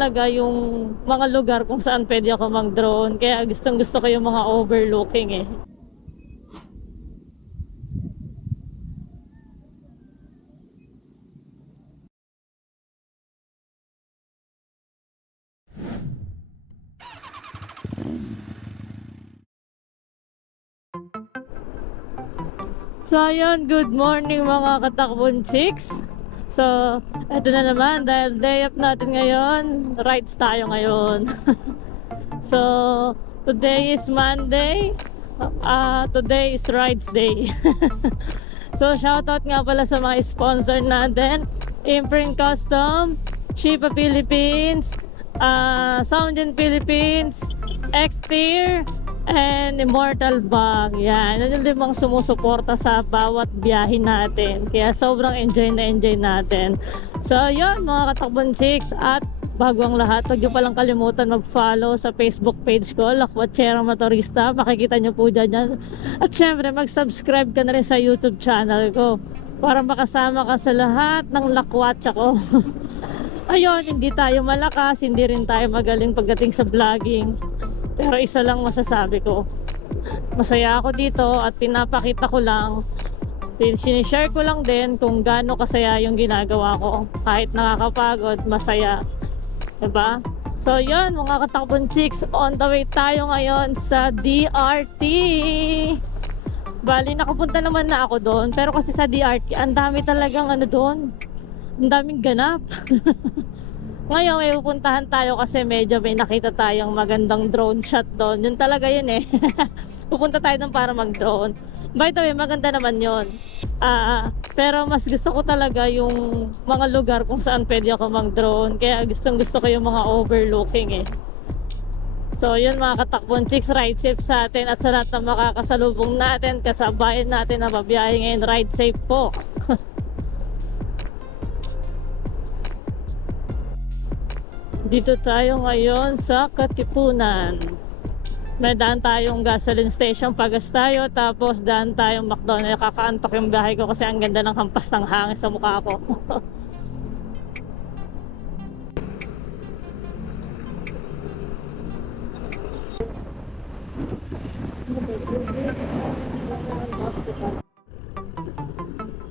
talaga yung mga lugar kung saan pwede ako mag-drone. Kaya gustong gusto ko yung mga overlooking eh. So ayun, good morning mga katakbon chicks. So, eto na naman, dahil day off natin ngayon, rides tayo ngayon. So, today is Monday. Today is rides day. So, shoutout nga pala sa mga sponsor natin. Imprint Custom, Shipa Philippines, Soundin Philippines, X-Tier, and Immortal Bag. Yan, yun yung limang sumusuporta sa bawat biyahe natin. Kaya sobrang enjoy na enjoy natin. So, yun mga katakbon chicks. At bago ang lahat, huwag niyo palang kalimutan mag-follow sa Facebook page ko, Lakwatserang Motorista. Makikita niyo po dyan yan. At syempre, mag-subscribe ka na rin sa YouTube channel ko para makasama ka sa lahat ng lakwatsa ko. Ayun, hindi tayo malakas, hindi rin tayo magaling pagdating sa vlogging. Pero isa lang masasabi ko, masaya ako dito at pinapakita ko lang, sinishare ko lang din kung gaano kasaya yung ginagawa ko. Kahit nakakapagod, masaya. Diba? So yun mga katakbon chicks, on the way tayo ngayon sa DRT. Bali, nakapunta naman na ako doon. Pero kasi sa DRT, ang dami talagang ano doon. Ang daming ganap. Ngayon, may pupuntahan tayo kasi medyo may nakita tayong magandang drone shot doon. Yun talaga yun eh. Pupunta tayo doon para mag-drone. By the way, maganda naman yun. Pero mas gusto ko talaga yung mga lugar kung saan pwede ako mag-drone. Kaya gustong gusto ko yung mga overlooking eh. So yun mga katakbon chicks, ride safe sa atin at sa lahat na makakasalubong natin, kasabayan natin na babiyahe ngayon, ride safe po. Dito tayo ngayon sa Katipunan. May daan tayong gasoline station, pagas tayo, tapos daan tayong McDonald's. Kakaantok yung biyahe ko kasi ang ganda ng hampas ng hangin sa mukha ko.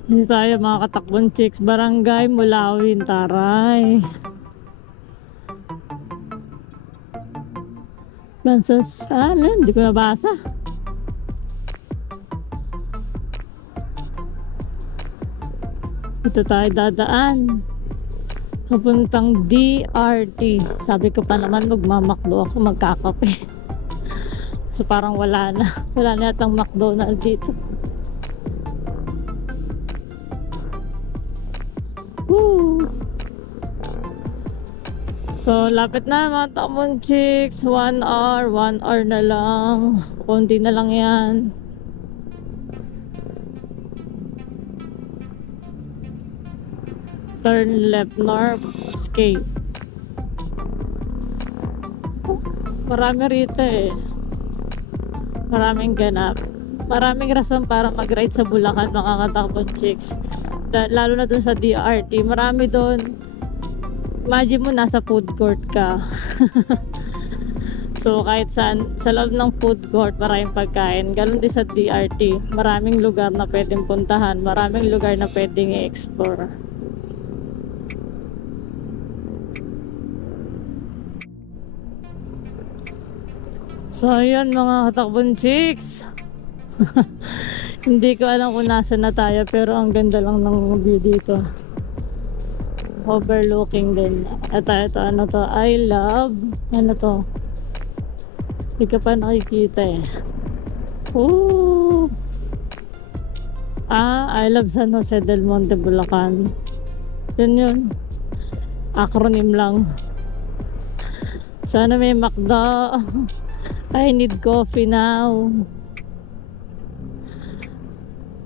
Dito tayo mga katakbon chicks, Barangay Mulawin, Taray. Francis Allen, hindi ko nabasa. Ito tayo dadaan papuntang DRT. Sabi ko pa naman magmamakdo ako, magkakape. So parang wala na yatang McDonald's dito. Woo! So, lapit na mga takbon chicks. 1 hour na lang. Konti na lang yan. Turn left north, escape. Marami rito eh. Maraming ganap. Maraming rason para mag-ride sa Bulacan mga katakbon chicks. Lalo na dun sa DRT. Marami dun. Imagine mo nasa food court ka. So kahit saan, sa loob ng food court maraming pagkain. Ganun din sa DRT, maraming lugar na pwedeng puntahan, maraming lugar na pwedeng i-explore. So ayun mga katakbon chicks. Hindi ko alam kung nasa na tayo, pero ang ganda lang ng view dito. Overlooking din. Ito, ano to? I love, ano to? Hindi ka pa nakikita eh. Ooh! I love San Jose del Monte, Bulacan. Yun. Acronym lang. Sana may McDo. I need coffee now.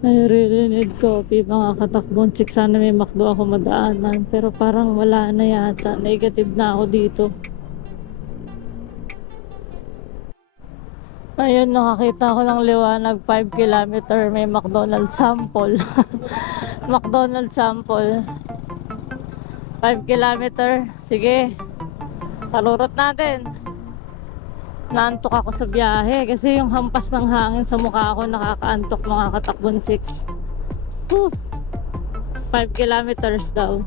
I really need coffee mga katakbon chicks. Sana may McDo ako madaanan, pero parang wala na yata. Negative na ako dito. Ayun, nakakita ko ng liwanag. 5 kilometer may McDonald's sample. McDonald's sample. 5 kilometer, sige. Kalurot natin. Naantok ako sa biyahe kasi yung hampas ng hangin sa mukha ko nakakaantok mga katakbon chicks. 5 kilometers daw.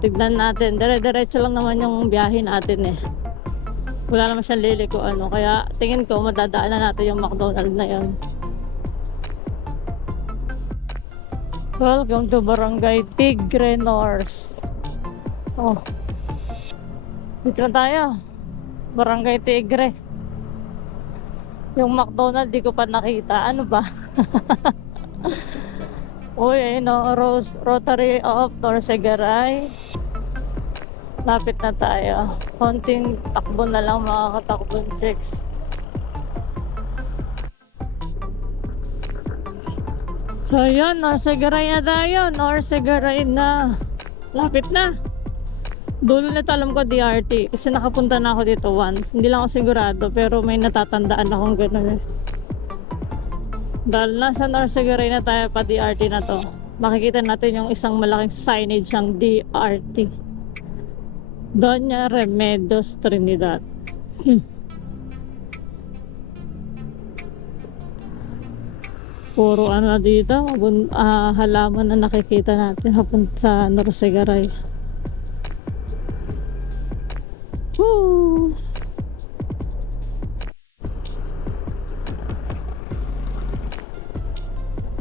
Tignan natin. Dire-diretso lang naman yung biyahe natin eh. Wala naman siyang liliko ano. Kaya tingin ko madadaanan natin yung McDonald's na yun. Welcome to Barangay Tigre North. Oh. Dito na tayo. Barangay Tigre. Yung McDonald's di ko pa nakita. Ano ba? Uy, ayun o. Rotary of Norsegaray. Lapit na tayo. Konting takbo na lang mga katakbon chicks. So yun, Norsegaray na tayo. Norsegaray na. Lapit na. Dulo na alam ko DRT. Kasi nakapunta na ako dito once. Hindi lang ako sigurado. Pero may natatandaan akong gano'n eh. Dahil nasa Norsegaray na tayo pa DRT na to. Makikita natin yung isang malaking signage ng DRT. Doña Remedios Trinidad. Puro ano dito, halaman na nakikita natin papunta sa Norsegaray. Woo!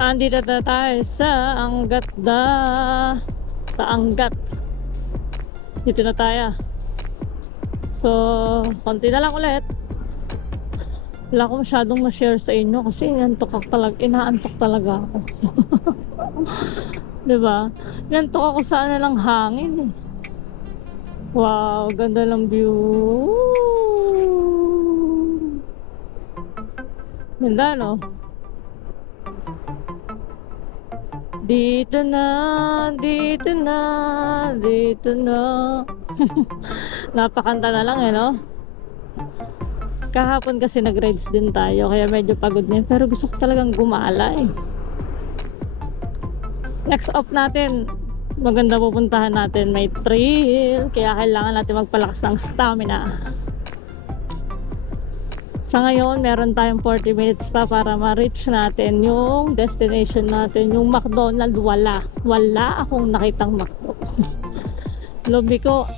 Andito na tayo sa Angat sa Angat. Dito na tayo. So, konti na lang ulit. Wala ko masyadong ma-share sa inyo kasi inaantok talaga ako. Diba? Inaantok ako sa ano lang hangin eh. Wow, ganda ng view. Ganda no? Dito na, dito na, dito na. Napakanta na lang eh no? Kahapon kasi nag-rides din tayo kaya medyo pagod na yun. Pero gusto ko talagang gumala eh. Next up natin, maganda pupuntahan natin. May trail, kaya kailangan natin magpalakas ng stamina. Sa ngayon, meron tayong 40 minutes pa para ma-reach natin yung destination natin. Yung McDonald's, wala akong nakitang McDo. Lobi ko.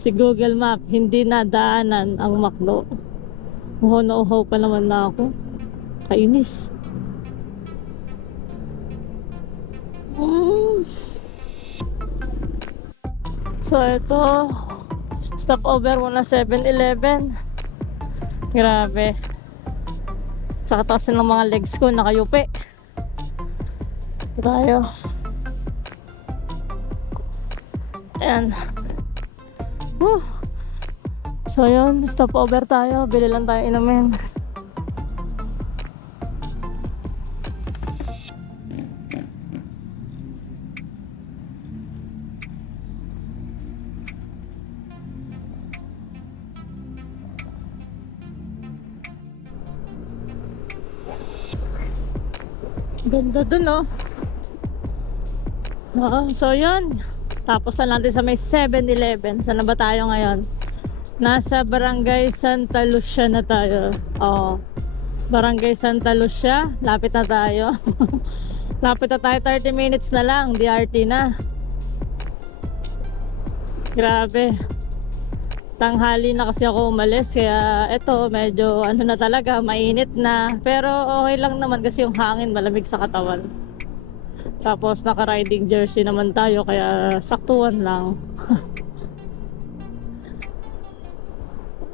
Si Google Map, hindi nadaanan ang McDo. Uho na uho pa naman na ako. Kainis. So ito, stopover muna 7-Eleven. Grabe. Sa katasin ng mga legs ko, nakayupi. Tayo. Ayan. So yun, stopover tayo. Bili lang tayo inumin. Ganda dun oh. So yun. Tapos na natin sa may 7-Eleven. Saan na ba tayo ngayon? Nasa Barangay Santa Lucia na tayo. Barangay Santa Lucia. Lapit na tayo. Lapit na tayo. 30 minutes na lang. DRT na. Grabe. Tanghali na kasi ako umalis. Kaya eto medyo ano na talaga. Mainit na. Pero okay lang naman kasi yung hangin malamig sa katawan. Tapos naka-riding jersey naman tayo. Kaya saktuan lang.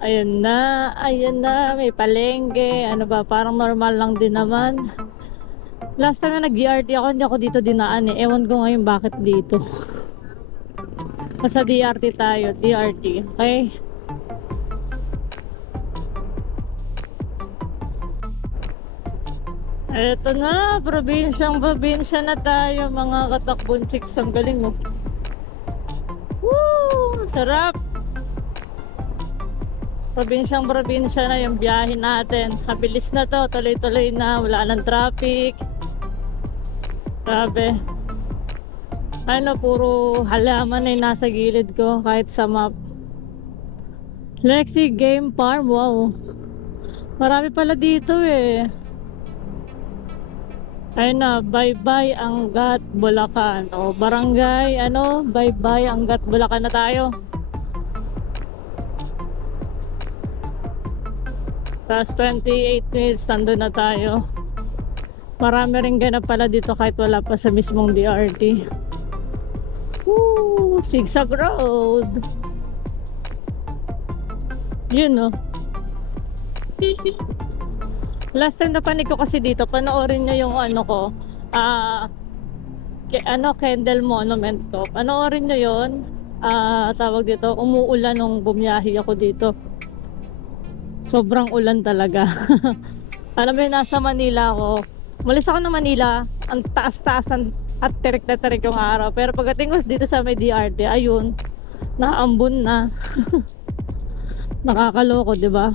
Ayun na, may palengke. Ano ba, parang normal lang din naman. Last time na nag-DRT ako, hindi ako dito dinaan eh. Ewan ko ngayon bakit dito. Sa DRT tayo, DRT, okay? Eto na, probinsya na tayo mga katakbon chicks. Ang galing mo. Woo! Sarap! Probinsya na yung biyahe natin. Mabilis na to, tuloy-tuloy na, wala nang traffic. Grabe. Ano, puro halaman ay nasa gilid ko kahit sa map. Lexi Game Farm, wow. Marami pala dito eh. Ayun na, bye-bye Angat, Bulacan. O, barangay, ano, bye-bye Angat, Bulacan na tayo. Tapos 28 minutes, nandun na tayo. Marami rin ganap pala dito kahit wala pa sa mismong DRT. Woo! Zigzag Road! Yun, no? Last time na panig ko kasi dito, panoorin nyo yung ano ko, Kendall Monument ko. Panoorin nyo yun. Tawag dito, umuulan nung bumiyahi ako dito. Sobrang ulan talaga. Alam mo yun, nasa Manila ako. Malis ako ng Manila, ang taas-taas at terik na terik yung araw. Pero pagdating ko dito sa may DRT, ayun, naambun na. Nakakaloko, di ba?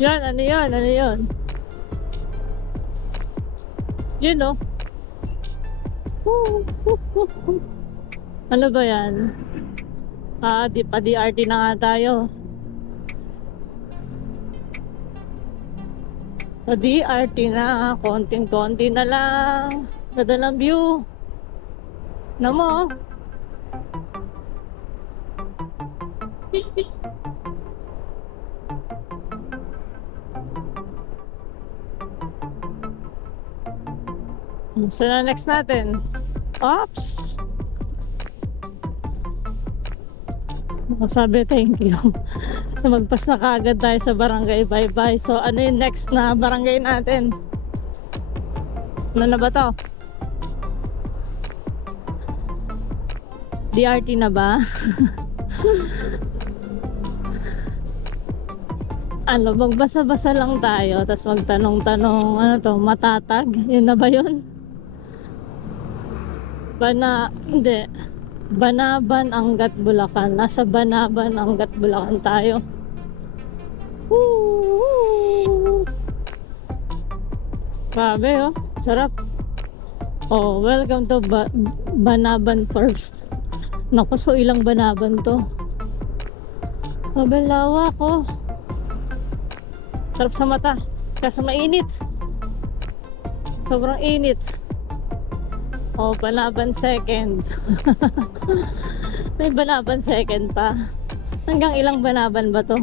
Yan, ano yun? Ano yun? Yun, no? Ano ba yan? Di pa DRT na nga tayo. Sa DRT na, konting-konti na lang. Ganda ng view. Ano mo? So na next natin. Oops! Sabi thank you. So magpas na kaagad tayo sa barangay bye-bye. So ano yung next na barangay natin? Ano na ba to? DRT na ba? Ano, magbasa-basa lang tayo tapos magtanong-tanong, ano to, matatag? Yun na ba yun? Hindi. Banaban, Angat, Bulacan. Nasa Banaban, Angat, Bulacan tayo. Woo! Grabe, oh. Sarap. Oh, welcome to Banaban first. Naku, so ilang Banaban to. Mabalawa ko. Sarap sa mata. Kasi mainit. Sobrang init. Oh, Banaban second. May Banaban second pa. Hanggang ilang Banaban ba to?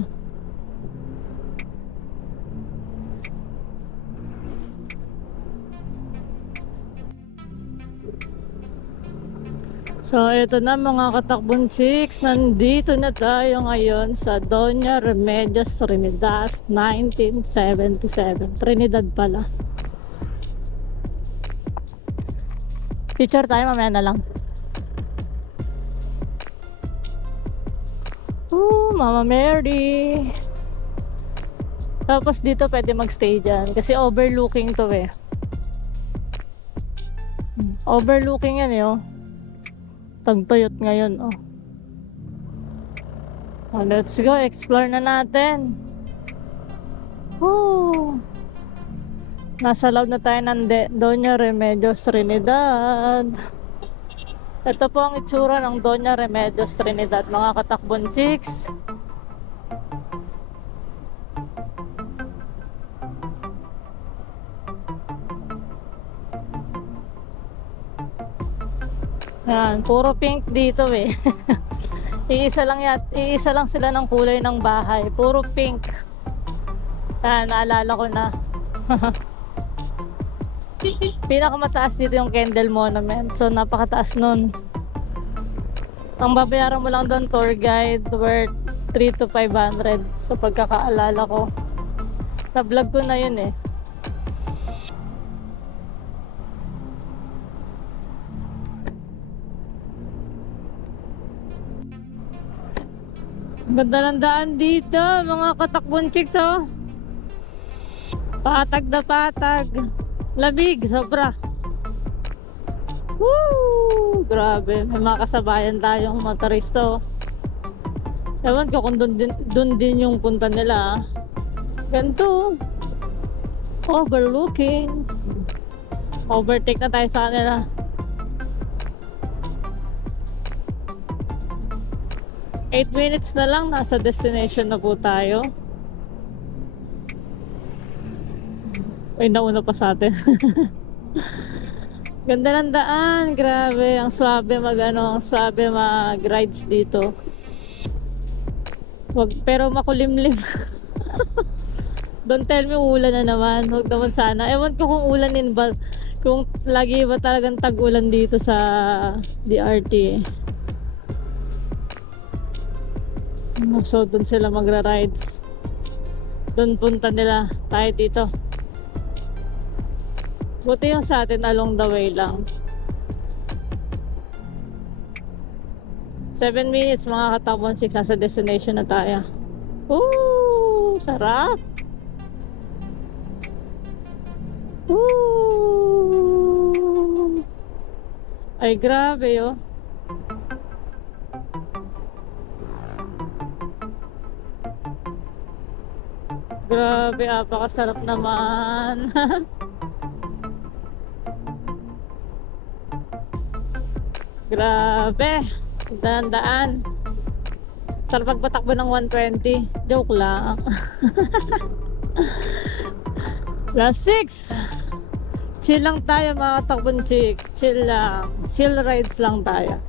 So, ito na mga katakbong chicks. Nandito na tayo ngayon sa Doña Remedios Trinidad 1977. Trinidad pala. Picture tayo, mamaya na lang. Mama Mary. Tapos dito pwede magstay dyan. Kasi overlooking to eh. Overlooking yan eh oh. Tagtuyot ngayon oh. Let's go, explore na natin. Nasa loob na tayo ng Doña Remedios Trinidad. Ito po ang itsura ng Doña Remedios Trinidad, mga katakbon chicks. Yan, puro pink dito eh. Iisa lang sila ng kulay ng bahay, puro pink. Yan, naalala ko na. Pinakamataas dito yung Kendall Monument. So napakataas nun. Ang babayaran mo lang doon tour guide worth 3 to 500. So pagkakaalala ko, na vlog ko na yun eh. Ganda ng daan dito mga katakbon chicks oh. Patag na patag. Lamig, sobra. Woo! Grabe, may mga kasabayan tayong motoristo. Ewan ko kung dun din yung punta nila. Ganito. Overlooking. Overtake na tayo sa kanila. 8 minutes na lang, nasa destination na po tayo. Uy, nauna pa sa atin. Ganda ng daan, grabe. Ang swabe ang swabe mag-rides dito. Pero makulimlim. Don't tell me ulan na naman. Huwag naman sana. Ewan ko kung ulanin ba. Kung lagi ba talagang tag-ulan dito sa DRT. So, dun sila magra-rides. Dun punta nila. Tayo dito. Buti yung sa atin along the way lang. 7 minutes mga katakbon chicks. Nasa destination na tayo. Ooh! Sarap! Ooh! Ay grabe oh. Grabe, apakasarap naman. Grabe, daan-daan. Sarap magpatakbo ng 120. Joke lang. Last 6. Chill lang tayo mga takbon chicks. Chill lang. Chill rides lang tayo.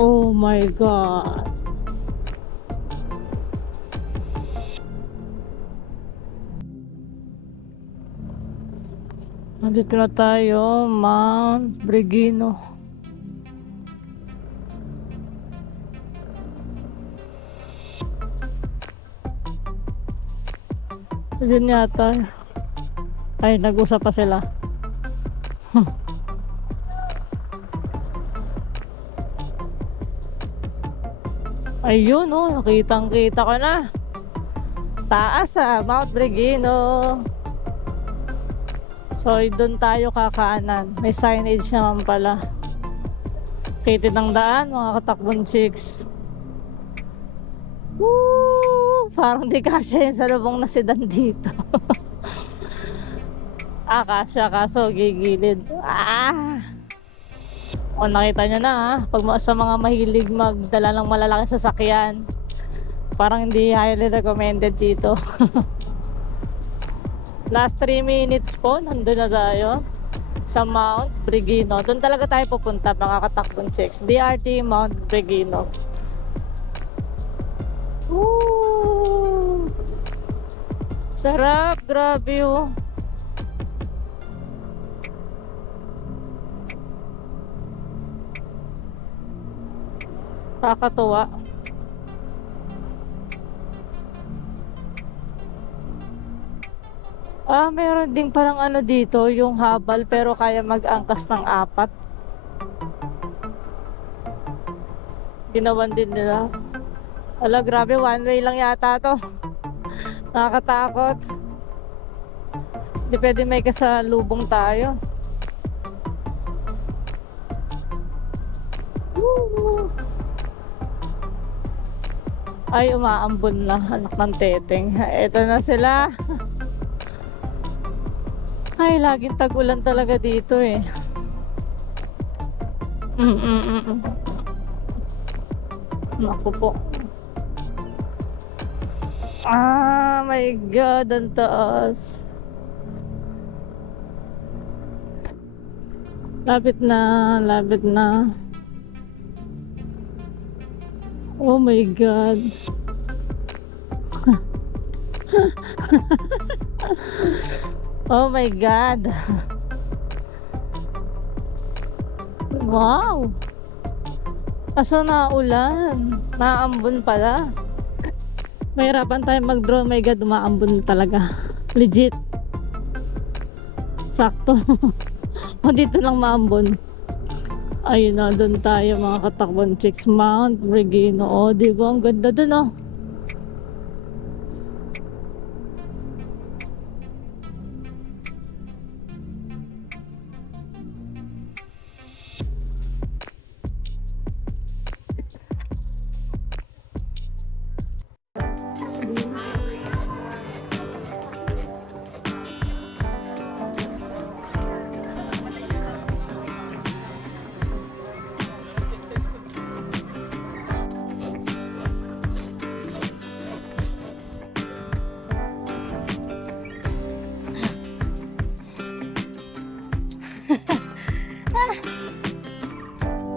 Oh my God. Nandito na tayo, Mount Bregino. Yun yata. Ay, nag-usap pa sila. Ayun oh, nakitang-kita ko na. Taas Mount Bregino. So, doon tayo kakaanan. May signage naman pala. Kitid ng daan, mga katakbon chicks. Woo! Parang di kasya yung salubong na sedan dito. Kasya kaso gigilid. O, nakita nyo na pag sa mga mahilig magdala ng malalaking sasakyan, parang hindi highly recommended dito. Last 3 minutes po, nandun na tayo sa Mount Bregino. Doon talaga tayo pupunta mga katakbon chicks. DRT Mount Bregino. Woo! Sarap, grabe oh. Kakatuwa. Meron din parang ano dito, yung habal pero kaya mag-angkas ng 4. Ginawan din nila. Ala, grabe, one way lang yata to. Nakakatakot. Hindi pwede may kasalubong tayo. Woo! Ay, umaambon na, anak ng teteng. Eto na sila. Ay, laging tag-ulan talaga dito eh. Naku po. My God, ang taas. Lapit na, lapit na. Oh my God. Oh my God. Wow. Kaso naulan. Naambon pala. Mahirapan tayo mag-draw. Oh my God, umaambon talaga. Legit. Sakto. O dito lang maambon. Ayun na, doon tayo mga katakbon chicks. Mount Bregino. O, diba? Ang ganda doon oh.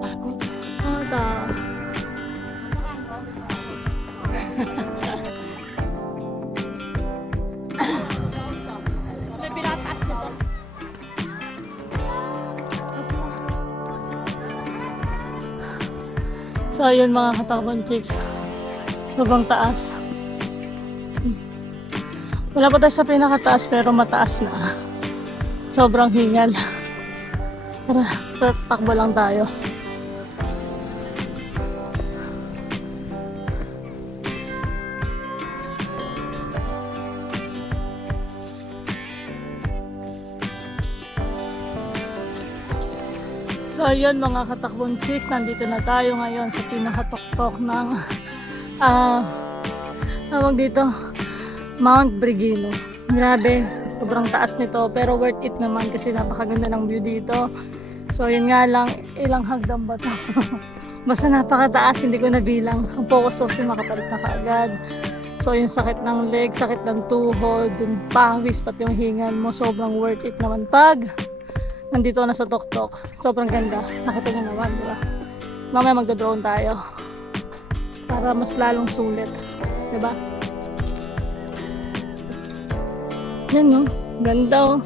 Pagod. Ada. May pinataas nito. So yun mga katakbon chicks. Sobrang taas. Wala pa tayo sa pinakataas pero mataas na. Sobrang hingal. Tara, tatakbo lang tayo. So yun mga katakbong chicks, nandito na tayo ngayon sa pinakatuktok ng tawag dito, Mount Brigino. Grabe, sobrang taas nito pero worth it naman kasi napakaganda ng view dito. So yun nga lang, ilang hagdan ba to? Basta napakataas, hindi ko nabilang. Ang focus ko kasi makapalit na kaagad. So yung sakit ng leg, sakit ng tuhod, dun pawis, pati yung hingal mo, sobrang worth it naman pag nandito na sa tuktok. Sobrang ganda. Nakita nyo naman, di ba? Mamaya magda-drone tayo para mas lalong sulit. Di ba? Yan no? Ganda oh.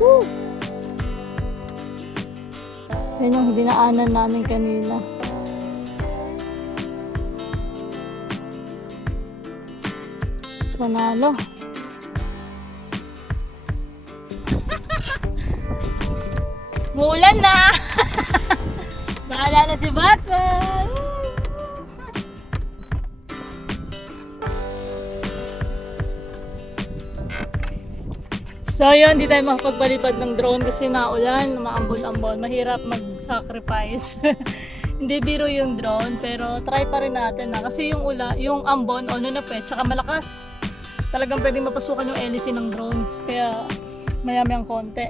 Woo! Yan yung dinaanan namin kanina. Panalo. Mulan na! Bahala na si Batman! So yun, hindi tayo makapagpalipad ng drone kasi naulan, maambon-ambon, mahirap mag-sacrifice. Hindi biro yung drone, pero try pa rin natin na kasi yung ambon, na pwede, tsaka malakas. Talagang pwedeng mapasukan yung hélice ng drone, kaya maya-mayang konti.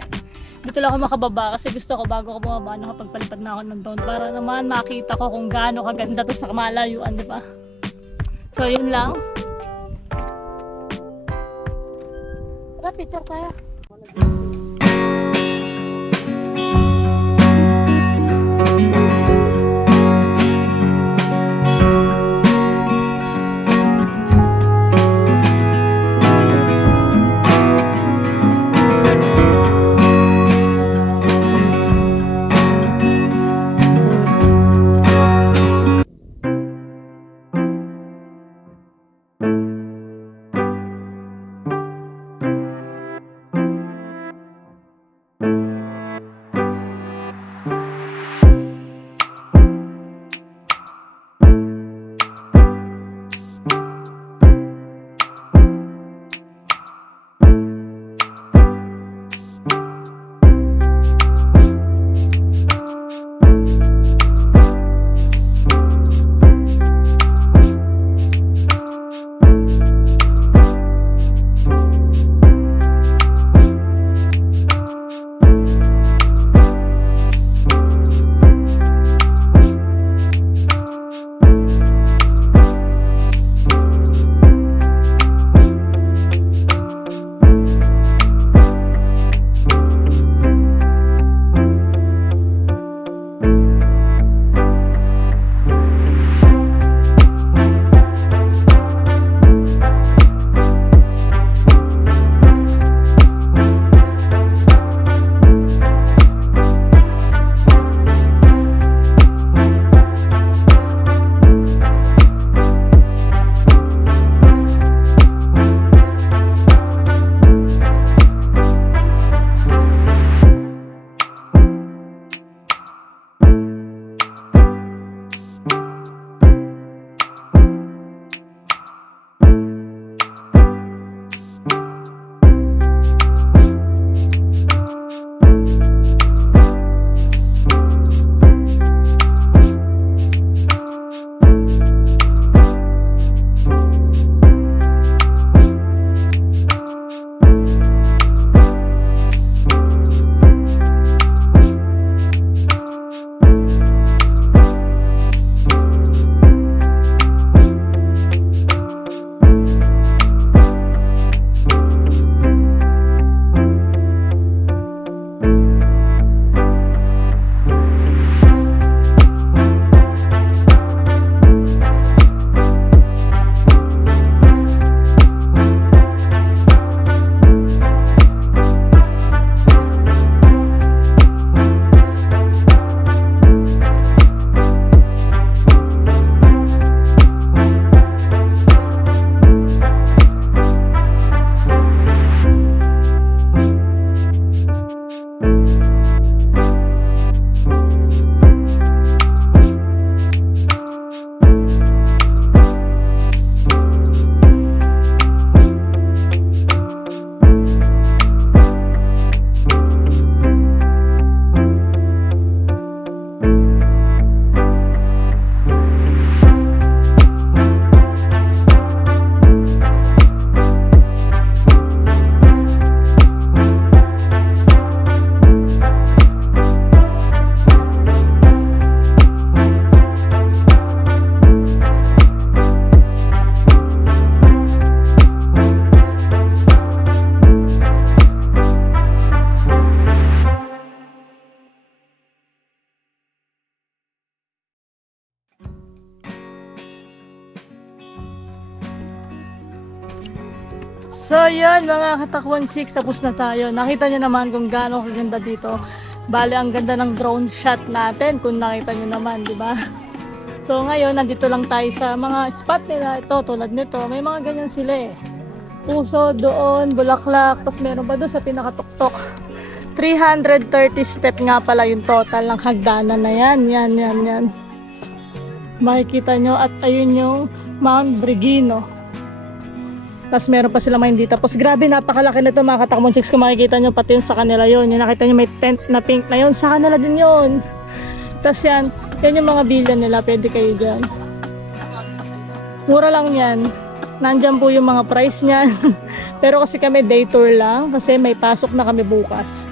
Dito lang ako makababa kasi gusto ko bago ako bumaba nakapagpalipad na ako ng drone para naman makita ko kung gaano kaganda to sa kamalayuan, di ba? So yun lang. Tara, picture tayo. yun mga katakwan chicks, tapos na tayo. Nakita nyo naman kung gaano kaganda dito. Bale, ang ganda ng drone shot natin kung nakita nyo naman, di ba? So ngayon, nandito lang tayo sa mga spot nila. Ito, tulad nito, may mga ganyan sila eh. Puso, doon, bulaklak, tapos meron pa doon sa pinakatuktok. 330 step nga pala yung total ng hagdanan na yan. Yan. Makikita nyo at ayun yung Mount Brigino. Tapos meron pa sila main dito. Tapos grabe, napakalaki na ito mga katakbong chicks. Kung makikita nyo pati yun sa kanila yun. Yung nakita nyo may tent na pink na yun. Sa kanila din yun. Tapos yan yung mga billion nila. Pwede kayo dyan. Mura lang yan. Nandyan po yung mga price niyan. Pero kasi kami day tour lang. Kasi may pasok na kami bukas.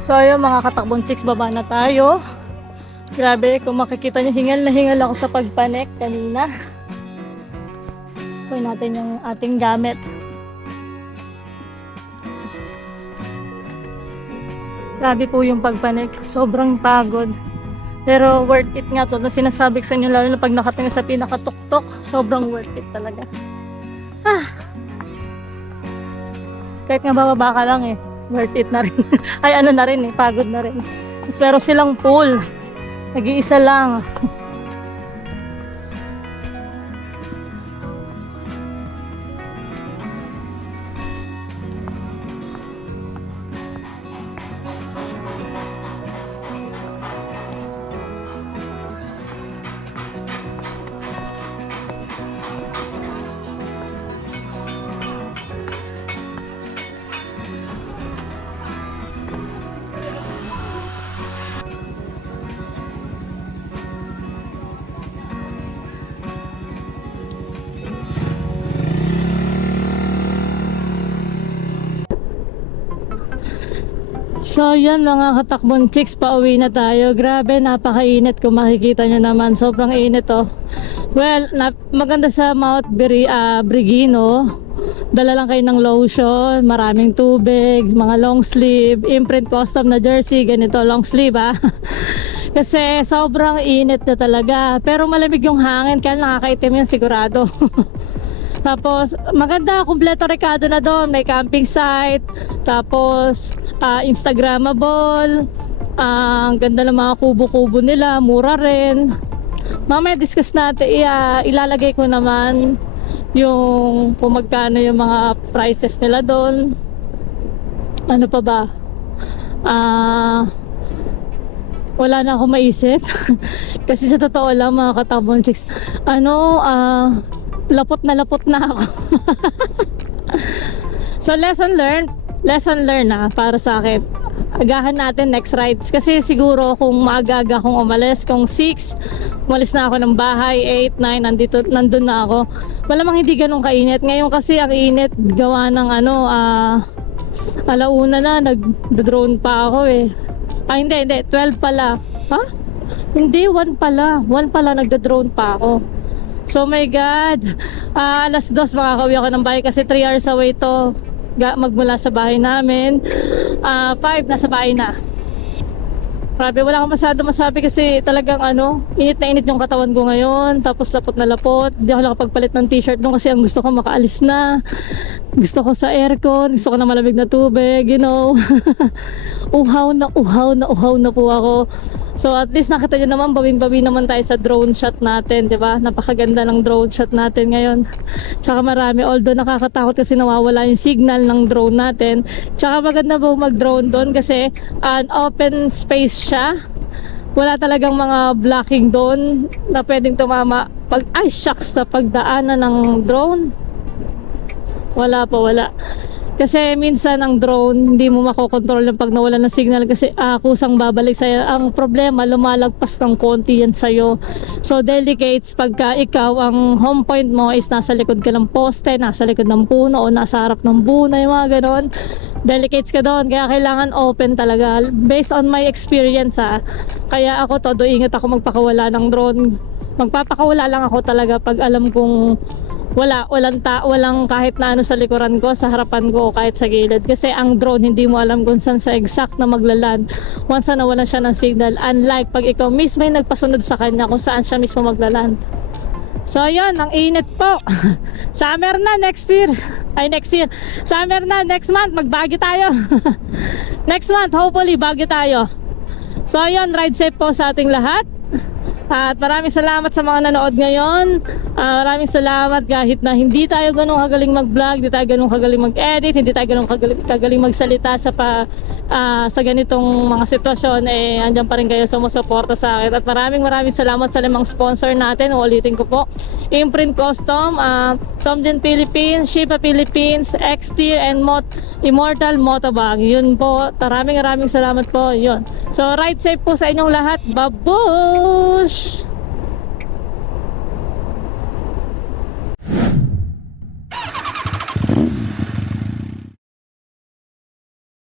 So ayun mga katakbong chicks, baba na tayo. Grabe, kung makikita nyo, hingal na hingal ako sa pagpanek kanina. Kunin natin yung ating gamit. Grabe po yung pagpanik. Sobrang pagod. Pero worth it nga to. Sinasabi ko sa inyo, lalo na pag nakatingin sa pinakatuktok, sobrang worth it talaga. Kahit nga bababa ka lang eh, worth it na rin. Ay ano na rin eh, pagod na rin. Mas meron silang pool. Nag-iisa lang. So yan mga katakbong chicks, pauwi na tayo. Grabe, napakainit kung makikita nyo naman. Sobrang init oh. Well, maganda sa Mount Brigino. Dala lang kayo ng lotion, maraming tubig, mga long sleeve, imprint custom na jersey, ganito long sleeve Kasi sobrang init na talaga. Pero malamig yung hangin, kaya nakakaitim yan sigurado. Tapos maganda, kumpleto rekado na doon. May camping site, tapos Instagrammable. Ang ganda ng mga kubo-kubo nila, mura rin. Mamaya discuss natin, ilalagay ko naman yung kung magkano yung mga prices nila doon. Ano pa ba? Wala na akong maisip. Kasi sa totoo lang mga katabon chicks, lapot na ako. So lesson learned para sa akin. Agahan natin next rides. Kasi siguro kung maaga-aga akong umalis, kung 6, umalis na ako ng bahay, 8, 9, nandun na ako. Malamang hindi ganun kainit. Ngayon kasi ang init, gawa ng alauna na, nag-drone pa ako eh. Hindi, 12 pala. Ha? Hindi, 1 pala. 1 pala, nagda-drone pa ako. So my God, alas 2 makakauwi ako ng bahay kasi 3 hours away to magmula sa bahay namin. 5 nasa bahay na. Grabe, wala akong masabi kasi talagang init na init yung katawan ko ngayon. Tapos lapot na lapot. Hindi ako nakapagpalit ng t-shirt nung kasi ang gusto ko makaalis na. Gusto ko sa aircon, gusto ko na malamig na tubig, you know. uhaw na po ako. So at least nakita nyo naman, bawin-bawi naman tayo sa drone shot natin, di ba? Napakaganda ng drone shot natin ngayon. Tsaka marami, although nakakatakot kasi nawawala yung signal ng drone natin. Tsaka maganda po mag-drone doon kasi an open space siya. Wala talagang mga blocking doon na pwedeng tumama sa pagdaanan ng drone. Wala. Kasi minsan ang drone, hindi mo makokontrol yung pag nawala ng signal kasi kusang babalik sa'yo. Ang problema, lumalagpas ng konti yan sa'yo. So delicates pagka ikaw, ang home point mo is nasa likod ka ng poste, nasa likod ng puno o nasa harap ng puno, yung mga ganon. Delicates ka doon, kaya kailangan open talaga. Based on my experience kaya ako todo ingat ako magpakawala ng drone. Magpapakawala lang ako talaga pag alam kong walang kahit na sa likuran ko, sa harapan ko o kahit sa gilid. Kasi ang drone hindi mo alam kung saan sa exact na maglaland once na nawala siya ng signal. Unlike pag ikaw mismo ay nagpasunod sa kanya kung saan siya mismo maglaland. So yun, ang init po. Summer na next year. Ay, next year. Summer na, next month, mag-Baguio tayo. Next month, hopefully, Baguio tayo. So, ayun, ride safe po sa ating lahat. At maraming salamat sa mga nanood ngayon. Maraming salamat kahit na hindi tayo ganun kagaling mag-vlog, hindi tayo ganun kagaling mag-edit, hindi tayo ganun kagaling magsalita sa ganitong mga sitwasyon, eh andyan pa rin kayo sumusuporta sa akin. At maraming salamat sa limang sponsor natin. Ulitin ko po: Imprint Custom, Somden Philippines, Shipa Philippines, XT, and Immortal Motobag. Yun po, maraming salamat po. Yun. So ride safe po sa inyong lahat. Babush!